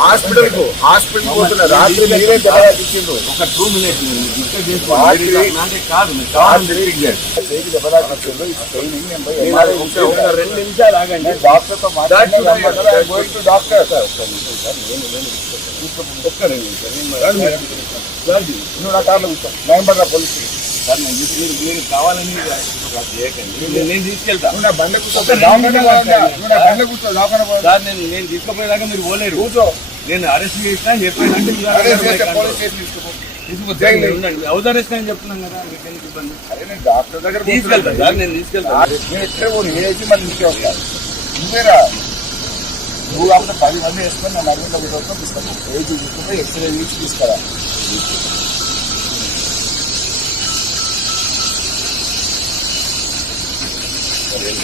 Hospital పోతున్నా రాత్రి మీరే దెబ్బతిండు. ఒక 2 minutes ఒక 2 నిమిషాలు ఆగండి. డాక్టర్తో మాట్లాడి డాక్టర్ నువ్వు నా కార్లో కూర్చో. భయపడరా పోలీసు సార్. మీరు కావాలని నేను తీసుకెళ్తా. బండ కూర్చో సార్. నేను తీసుకుపోయేదాకా మీరు పోలేరు. కూర్చో. నేను అరెస్ట్ చేసినా చెప్పానంటే హౌస్ అరెస్ట్ అని చెప్తున్నాను కదా. డాక్టర్ దగ్గర తీసుకెళ్తా సార్. నేను తీసుకెళ్తా. నేను ఎక్కడ పోను. ఏది మళ్ళీ ఇంటికి వస్తాను. ఇంతేరా నువ్వు అప్పుడు 10 మంది వేసుకొని నన్ను అడుగుతా తీసుకున్నాను. ఏజ్ తీసుకుపోయి ఎక్స్రే తీసి తీసుకురా. నేను